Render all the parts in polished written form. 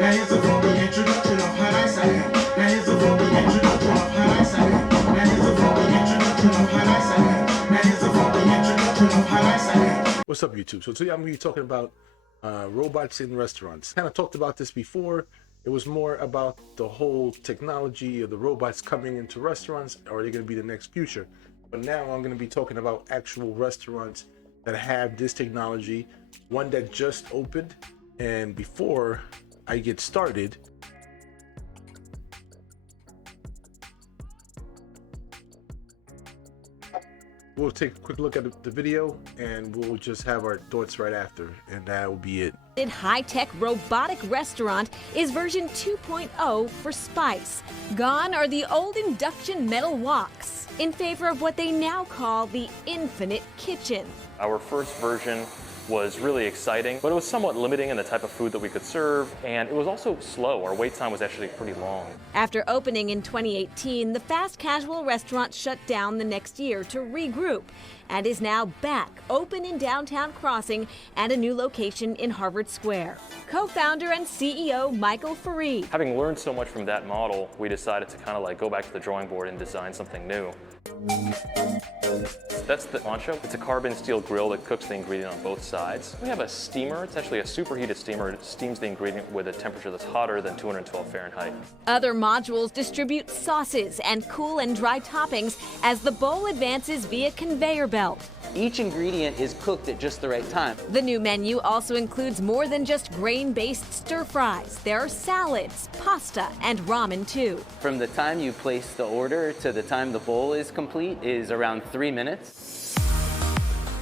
Now here's a funky introduction of how nice I am. Now here's a funky introduction of how nice I am. Now here's a funky introduction of how nice I am. Now here's a funky introduction of how nice I am. What's up, YouTube? So today I'm going to be talking about robots in restaurants. Kind of talked about this before. It was more about the whole technology of the robots coming into restaurants. Are they going to be the next future? But now I'm going to be talking about actual restaurants that have this technology. One that just opened. And before I get started, we'll take a quick look at the video and we'll just have our thoughts right after, and that will be it. High-tech robotic restaurant is version 2.0 for Spice. Gone are the old induction metal woks in favor of what they now call the Infinite Kitchen. Our first version was really exciting, but it was somewhat limiting in the type of food that we could serve, and it was also slow. Our wait time was actually pretty long. After opening in 2018, the fast casual restaurant shut down the next year to regroup and is now back, open in downtown Crossing and a new location in Harvard Square. Co-founder and CEO Michael Fareed. Having learned so much from that model, we decided to kind of like go back to the drawing board and design something new. That's the Ancho. It's a carbon steel grill that cooks the ingredient on both sides. We have a steamer. It's actually a superheated steamer. It steams the ingredient with a temperature that's hotter than 212 Fahrenheit. Other modules distribute sauces and cool and dry toppings as the bowl advances via conveyor belt. Each ingredient is cooked at just the right time. The new menu also includes more than just grain-based stir fries. There are salads, pasta, and ramen too. From the time you place the order to the time the bowl is complete is around 3 minutes.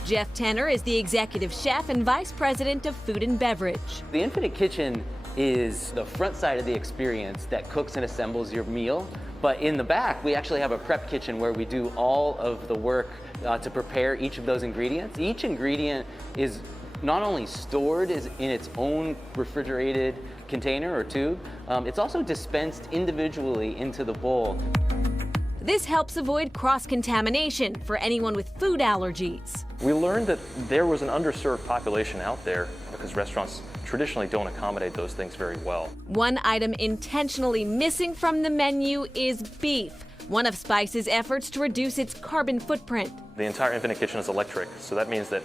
Jeff Tenner is the executive chef and vice president of food and beverage. The Infinite Kitchen is the front side of the experience that cooks and assembles your meal. But in the back, we actually have a prep kitchen where we do all of the work to prepare each of those ingredients. Each ingredient is not only stored in its own refrigerated container or tube, it's also dispensed individually into the bowl. This helps avoid cross-contamination for anyone with food allergies. We learned that there was an underserved population out there because restaurants traditionally don't accommodate those things very well. One item intentionally missing from the menu is beef, one of Spice's efforts to reduce its carbon footprint. The entire Infinite Kitchen is electric, so that means that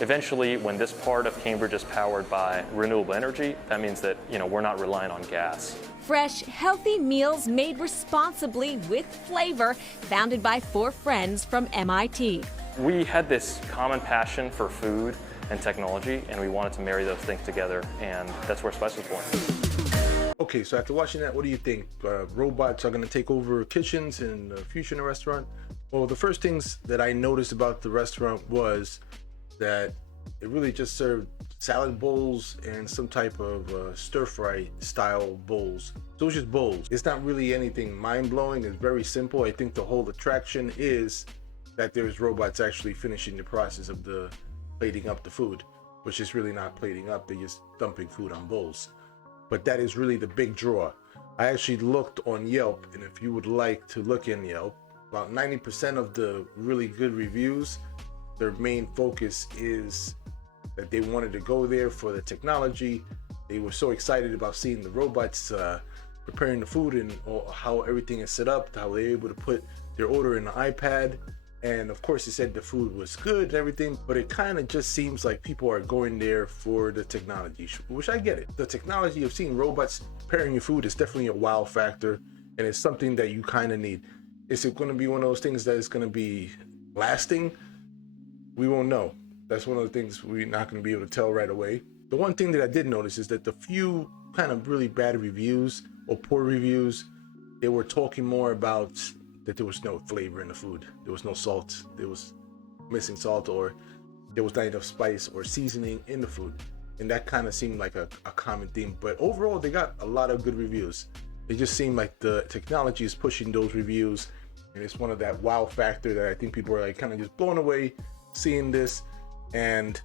eventually when this part of Cambridge is powered by renewable energy, that means that, we're not relying on gas. Fresh, healthy meals made responsibly with flavor, founded by 4 friends from MIT. We had this common passion for food and technology, and we wanted to marry those things together, and that's where Spice was born. Okay, so after watching that, what do you think? Robots are going to take over kitchens in the future in a restaurant? Well, the first things that I noticed about the restaurant was that it really just served salad bowls and some type of stir-fry style bowls. So it's just bowls. It's not really anything mind-blowing. It's very simple. I think the whole attraction is that there's robots actually finishing the process of the plating up the food, which is really not plating up. They're just dumping food on bowls. But that is really the big draw. I actually looked on Yelp, and if you would like to look in Yelp, about 90% of the really good reviews, their main focus is that they wanted to go there for the technology. They were so excited about seeing the robots preparing the food and how everything is set up, how they're able to put their order in the iPad. And of course, they said the food was good and everything, but it kind of just seems like people are going there for the technology, which I get it. The technology of seeing robots preparing your food is definitely a wow factor, and it's something that you kind of need. Is it going to be one of those things that is going to be lasting? We won't know. That's one of the things we're not going to be able to tell right away. The one thing that I did notice is that the few kind of really bad reviews or poor reviews, they were talking more about that there was no flavor in the food. There was no salt. There was missing salt, or there was not enough spice or seasoning in the food. And that kind of seemed like a common theme. But overall, they got a lot of good reviews. It just seemed like the technology is pushing those reviews. And it's one of that wow factor that I think people are like kind of just blown away seeing this. And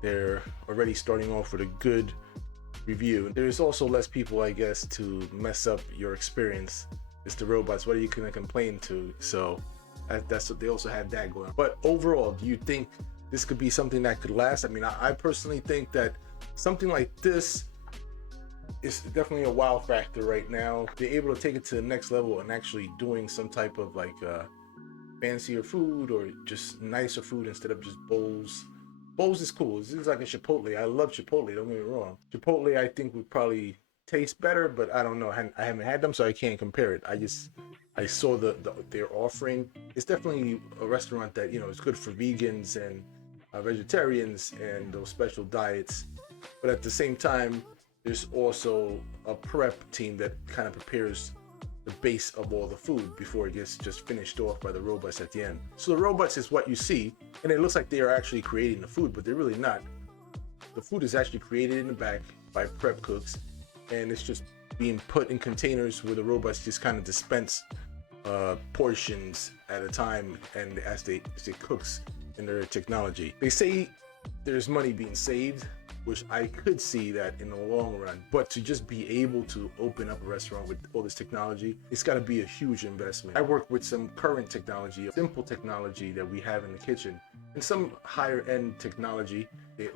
they're already starting off with a good review. There's also less people, I guess, to mess up your experience. It's the robots. What are you gonna complain to? So that's what they also had that going on. But overall, do you think this could be something that could last? I mean, I personally think that something like this it's definitely a wow factor right now. They're able to take it to the next level and actually doing some type of like fancier food or just nicer food instead of just bowls. Bowls is cool. This is like a Chipotle. I love Chipotle, don't get me wrong. Chipotle I think would probably taste better, but I don't know. I haven't had them, so I can't compare it. I saw their offering. It's definitely a restaurant that, you know, is good for vegans and vegetarians and those special diets. But at the same time, there's also a prep team that kind of prepares the base of all the food before it gets just finished off by the robots at the end. So the robots is what you see, and it looks like they are actually creating the food, but they're really not. The food is actually created in the back by prep cooks, and it's just being put in containers where the robots just kind of dispense portions at a time, and as it cooks in their technology. They say there's money being saved, which I could see that in the long run, but to just be able to open up a restaurant with all this technology, it's got to be a huge investment. I work with some current technology, simple technology that we have in the kitchen, and some higher end technology.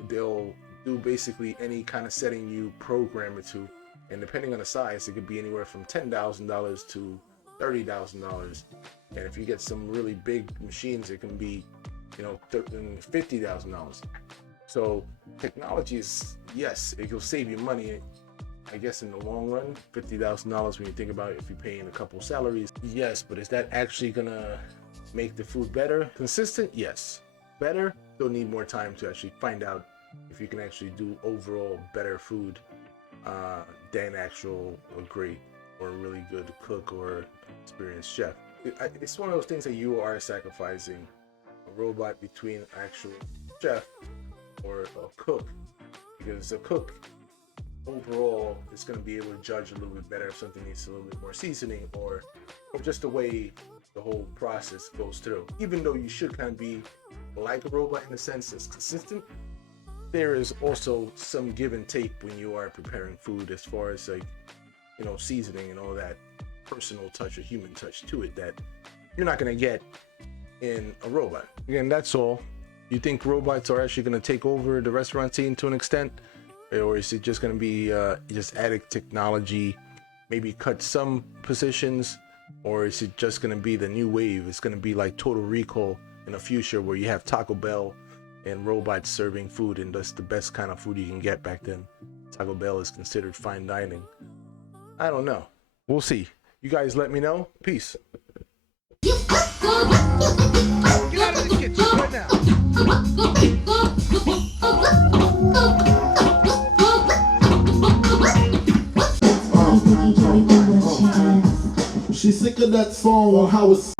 They'll do basically any kind of setting you program it to, and depending on the size, it could be anywhere from $10,000 to $30,000. And if you get some really big machines, it can be, you know, $50,000. So technology is, yes, it will save you money, I guess, in the long run. $50,000 when you think about it, if you're paying a couple salaries. Yes, but is that actually gonna make the food better? Consistent? Yes. Better? You'll need more time to actually find out if you can actually do overall better food than actual a great or a really good cook or experienced chef. It's one of those things that you are sacrificing a robot between an actual chef or a cook, because a cook overall is going to be able to judge a little bit better if something needs a little bit more seasoning or just the way the whole process goes through. Even though you should kind of be like a robot in the sense it's consistent, there is also some give and take when you are preparing food, as far as like, you know, seasoning and all that personal touch or human touch to it that you're not going to get in a robot. Again, that's all. You think robots are actually going to take over the restaurant scene to an extent, or is it just going to be just added technology, maybe cut some positions, or is it just going to be the new wave? It's going to be like Total Recall in the future, where you have Taco Bell and robots serving food, and that's the best kind of food you can get. Back then, Taco Bell is considered fine dining. I don't know. We'll see. You guys let me know. Peace. Get out of the kitchen right now. She's sick of that song on how it's